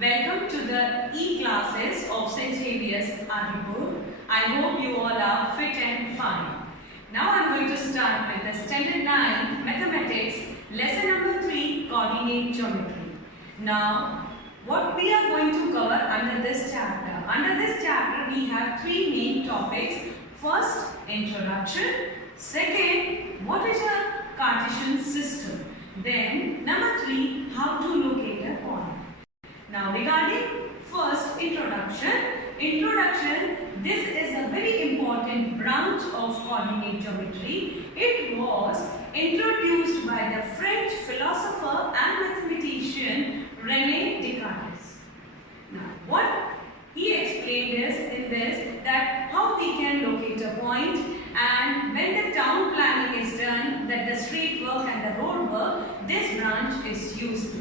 Welcome to the E-classes of St. Xavier's Adipur. I hope you all are fit and fine. Now I am going to start with the Standard 9 Mathematics lesson number 3 Coordinate Geometry. Now what we are going to cover under this chapter? Under this chapter we have three main topics. First, introduction. Second, what is a Cartesian system? Then number 3, how to locate a point. Now regarding first introduction, this is a very important branch of coordinate geometry. It was introduced by the French philosopher and mathematician René Descartes. Now what he explained is in this that how we can locate a point, and when the town planning is done, that the street work and the road work, this branch is used to.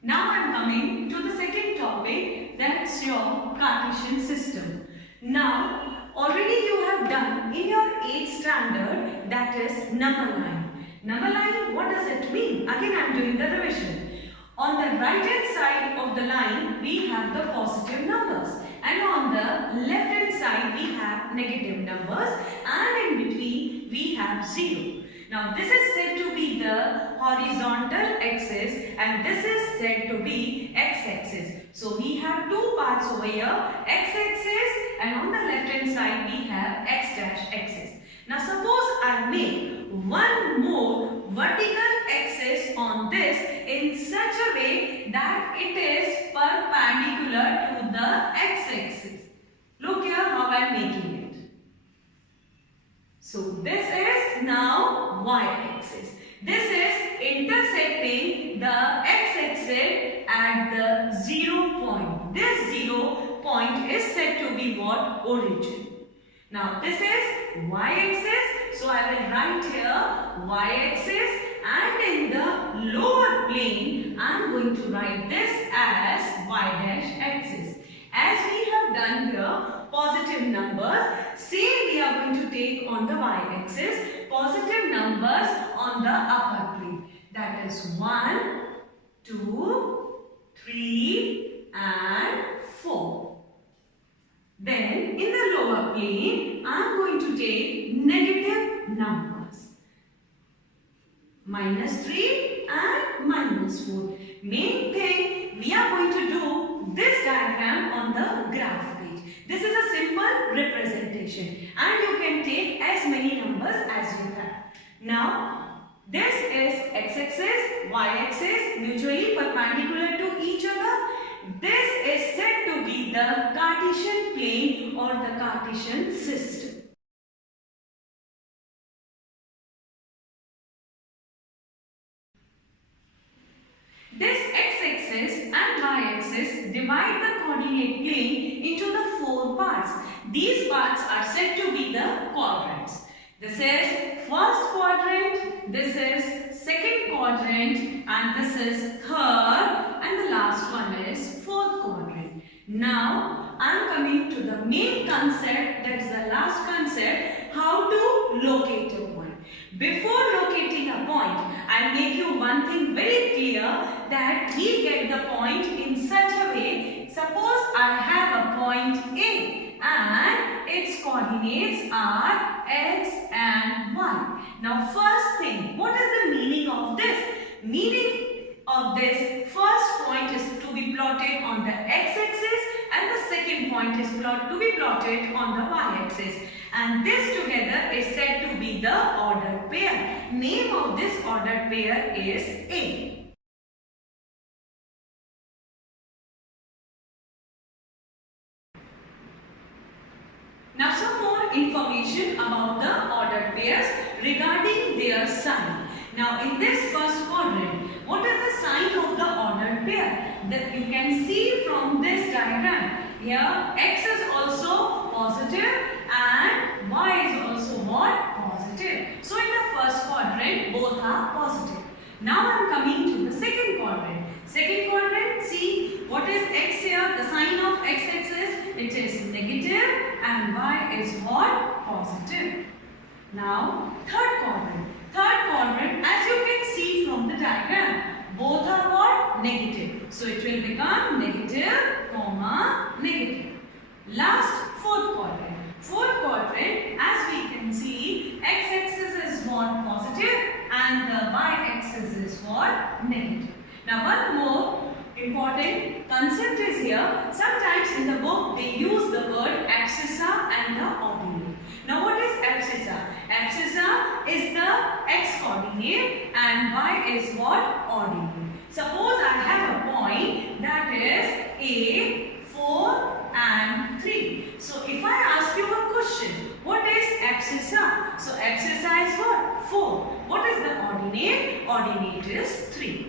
Now I am coming to the second topic, that's your Cartesian system. Now already you have done in your 8th standard, that is number line. Number line, what does it mean? Again I am doing the revision. On the right hand side of the line we have the positive numbers, and on the left hand side we have negative numbers, and in between we have 0. Now this is said to be the horizontal axis and this is said to be x-axis. So we have two parts over here, x-axis, and on the left hand side we have x-axis. Now suppose I make one more vertical axis on this in such a way that it is perpendicular to the x-axis. Look here how I am making it. So this is now y-axis. This is intersecting the x-axis at the 0 point. This 0 point is said to be what? Origin. Now this is y-axis. So I will write here y-axis, and in the lower plane I am going to write this as y-axis. As we have done here, positive numbers, same we are going to take on the y-axis, positive numbers on the upper plane. That is 1, 2, 3 and 4. Then in the lower plane, I am going to take negative numbers. -3 and -4. Main thing, we are going to do this diagram on the graph page. This is a simple representation and you can take as many numbers as you have. Now, this is x-axis, y-axis, mutually perpendicular to each other. This is said to be the Cartesian plane or the Cartesian system. This x-axis and y-axis divide the coordinate plane into the 4 parts. These parts are said to be the quadrants. This is first quadrant, this is second quadrant, and this is third, and the last one is fourth quadrant. Now I am coming to the main concept, that is the last concept, how to locate a point. Before locating a point, I will make you one thing very clear, that we get the point in such a way. Suppose I have a point A and its coordinates are x and y. Now first thing, what is the meaning of this? Meaning of this, first point is to be plotted on the x-axis and the second point is to be plotted on the y-axis. And this together is said to be the ordered pair. Name of this ordered pair is A. Now some more information about the ordered pairs regarding their sign. Now in this first quadrant, what is the sign of the ordered pair? That you can see from this diagram. Here x is also positive and y is also what? Positive. So in the first quadrant, both are positive. Now I am coming to the second quadrant. Second quadrant, see what is x here? The sign of x-axis, it is negative and y is what? Positive. Now third quadrant. Third quadrant, as you can see from the diagram, both are what? Negative. So it will become negative, comma, negative. Last, fourth quadrant. Fourth quadrant, as we can see, x-axis is what? Positive and the y-axis is what? Negative. Now one more important concept is here. Sometimes in the book they use the word abscissa and the ordinate. Now what is abscissa? Abscissa is the x coordinate and y is what? Ordinate. Suppose I have a point that is A, 4 and 3. So if I ask you a question, what is abscissa? So abscissa is what? 4. What is the ordinate? Ordinate is 3.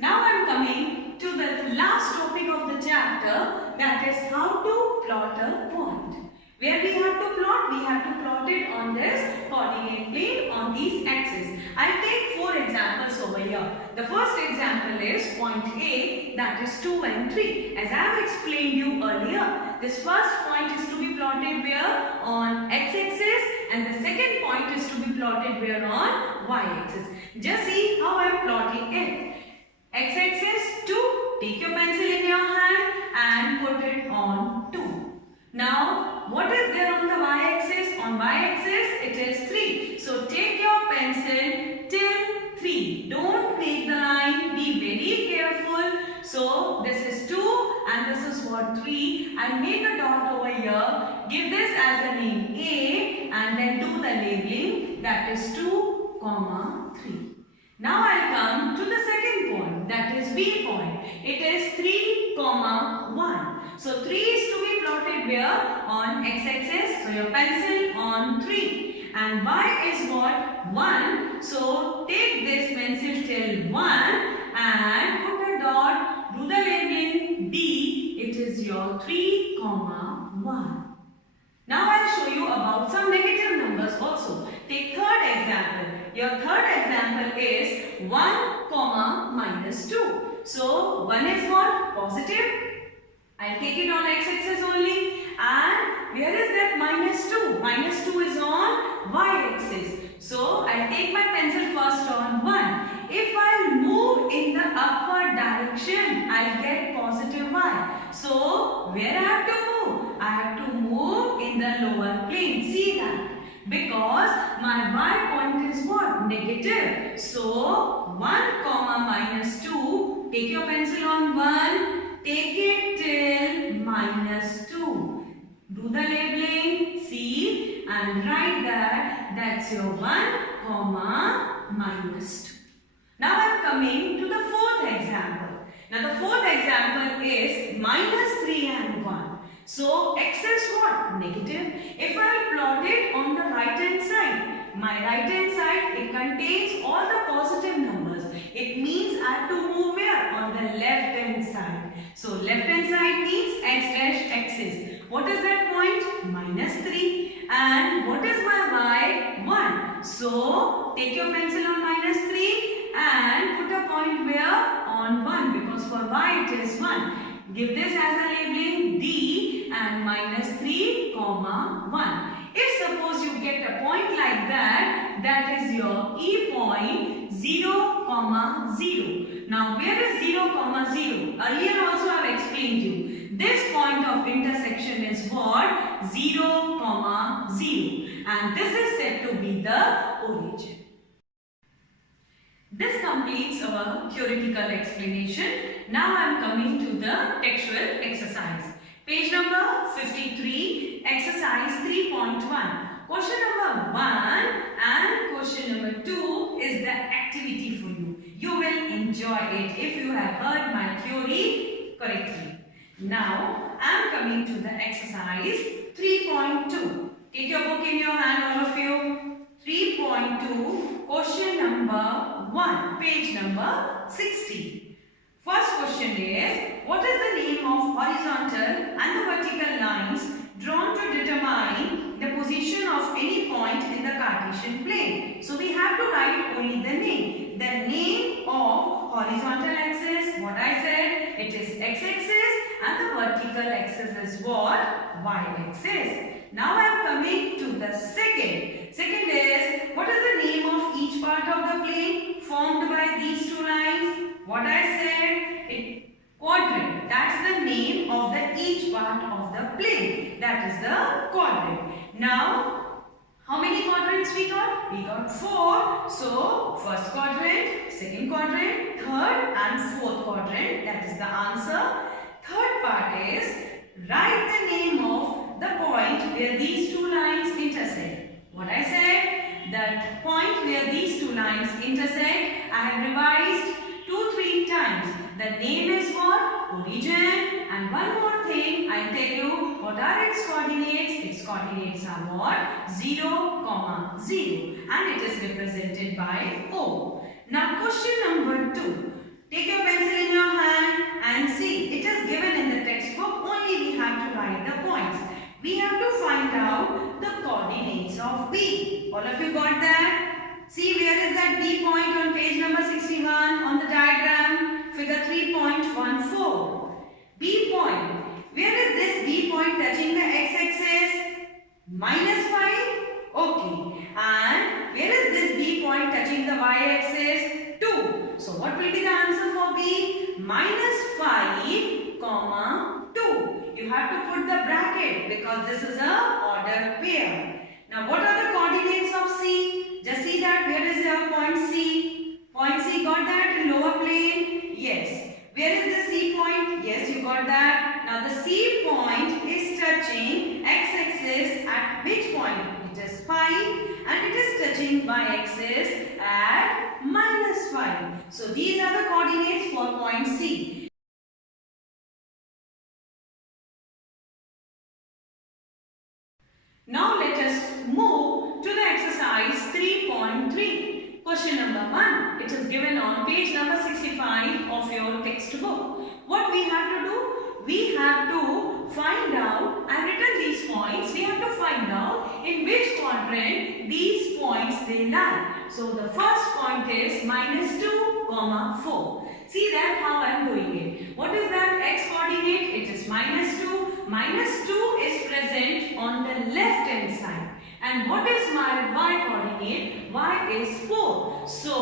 Now I am coming to the last topic of the chapter, that is how to plot a point. Where we have to plot? We have to plot it on this coordinate plane on these axes. I'll take 4 examples over here. The first example is point A, that is 2 and 3. As I have explained you earlier, this first point is to be plotted where? On x-axis, and the second point is to be plotted where? On y-axis. Just see how I am plotting it. X-axis 2, take your pencil in your hand and put it on 2. Now, what is there on the y-axis? On y-axis, it is 3. So, take your pencil till 3. Don't make the line. Be very careful. So, this is 2 and this is what? 3. I'll make a dot over here. Give this as a name A and then do the labeling. That is 2, 3. Now, I'll come to the second point. That is B point. It is 3, 1. So 3 is to be plotted where? On x-axis. So your pencil on 3. And y is what? 1. So take this pencil till 1 and put a dot. Do the labeling B. It is your 3, 1. Now I'll show you about some negative numbers also. Take third example. Your third example is 1, -2. So 1 is what? Positive. I'll take it on x-axis only. And where is that -2? -2 is on y-axis. So I'll take my pencil first on 1. If I'll move in the upward direction, I'll get positive y. So where I have to move? I have to move in the lower plane. See that? Because my y point is what? Negative. So 1, -2. Take your pencil on 1. Take it till -2. Do the labeling. See and write that. That's your 1, -2. Now I am coming to the fourth example. Now the fourth example is -3 and 1. So x is what? Negative. If I plot it on the right hand side, my right hand side, it contains all the positive numbers. It means I have to move where? On the left hand side. So left hand side means x dash axis. What is that point? -3. And what is my y? 1. So take your pencil on -3 and put a point where? On 1, because for y it is 1. Give this as a labeling D and -3, 1. If suppose you get a point like that, that is your E point 0, 0. Now where is 0, 0? Earlier also I have explained you. This point of intersection is what? 0, 0. And this is said to be the origin. This completes our theoretical explanation. Now I am coming to the textual exercise. Page number 53, exercise 3.1. Question number 1 and question number 2 is the activity for you. You will enjoy it if you have heard my theory correctly. Now I am coming to the exercise 3.2. Take your book in your hand, all of you. 3.2, question number 1, page number 60. First question is, what is the name of horizontal and the vertical lines drawn to determine the position of any point in the Cartesian plane? So we have to write only the name. The name of horizontal axis, what I said, it is x-axis, and the vertical axis is what? Y-axis. Now I am coming to the second. Second is, what is the name of each part of the plane formed by these two lines? What I said? Quadrant. That's the name of the each part of the plane. That is the quadrant. Now, how many quadrants we got? We got 4. So, first quadrant, second quadrant, third and fourth quadrant. That is the answer. Third part is, write the name of the point where these two lines intersect. What I said? That point where these two lines intersect, I have revised 2-3 times. The name is what? Origin. And one more thing, I tell you, what are its coordinates? Its coordinates are what? 0, 0. And it is represented by O. Now question number 2. Take your pencil in your hand and see. It is given in the textbook. Only we have to write the points. We have to find out the coordinates of B. All of you got that? See, where is that B point on page number 61 on the diagram? Figure 3.14. B point. Where is this B point touching the x-axis? -5. Okay. And where is this B point touching the y-axis? 2. So what will be the answer for B? -5, 2. You have to put the bracket because this is a ordered pair. Now what are the coordinates of C? Just see that. Where is your point C? Point C, got that in lower plane? Yes. Where is the C point? Yes, you got that. Now the C point is touching x-axis at which point? It is 5 and it is touching y-axis at -5. So these are the coordinates for point C. Now let us move to the exercise 3.3. Question number 1. It is given on page number 65 of your textbook. What we have to do? We have to find out, I have written these points, we have to find out in which quadrant these points they lie. So the first point is -2, 4. See that how I am doing it. What is that x coordinate? It is -2. -2 is present on the left hand side. And what is my y coordinate? Y is 4. So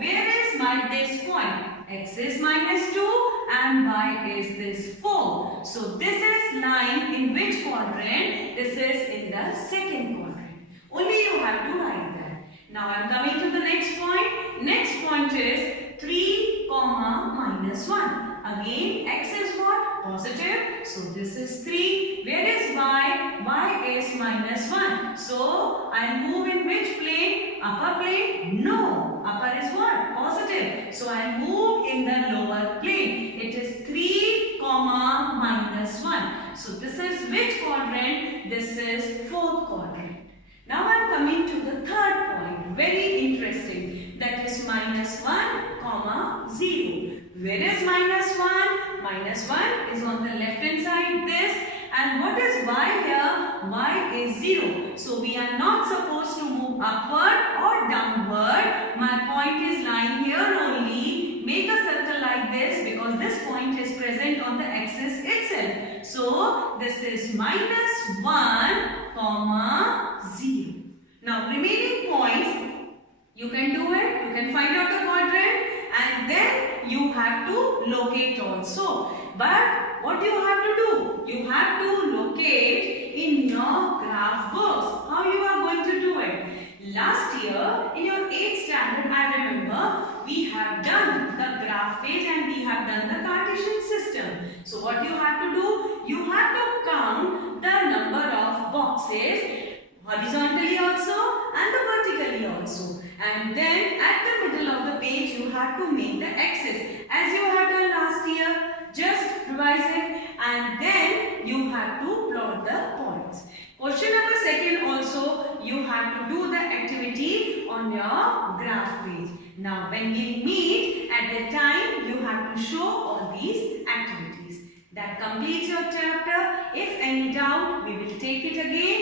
where is my this point? X is -2 and y is this 4. So this is lying in which quadrant? This is in the second quadrant. Only you have to write that. Now I am coming to the next point. Next point is 3, -1. Again, x is what? Positive. So this is 3. Where is y? Y is -1. So I'll move in which plane? Upper plane? No. Upper is what? Positive. So I'll move in the lower plane. It is 3, -1. So this is which quadrant? This is fourth quadrant. Now I'm coming to the third point. Very interesting. That is -1, 0. Where is -1? -1 is on the left hand side, this. And what is y here? Y is 0. So we are not supposed to move upward or downward. My point is lying here only. Make a circle like this because this point is present on the axis itself. So this is -1, 0. Now remaining points, you can do it. You can find out the quadrant and then you have to locate also. But what you have to do? You have to locate in your graph books. How you are going to do it? Last year in your 8th standard, I remember we have done the graph page and we have done the Cartesian system. So what you have to do? You have to count the number of boxes horizontally also and the vertically also. And then at the middle of the page you have to make the axis as you have done last year. Just revise it and then you have to plot the points. Question number 2 also you have to do the activity on your graph page. Now when we meet at the time you have to show all these activities. That completes your chapter. If any doubt we will take it again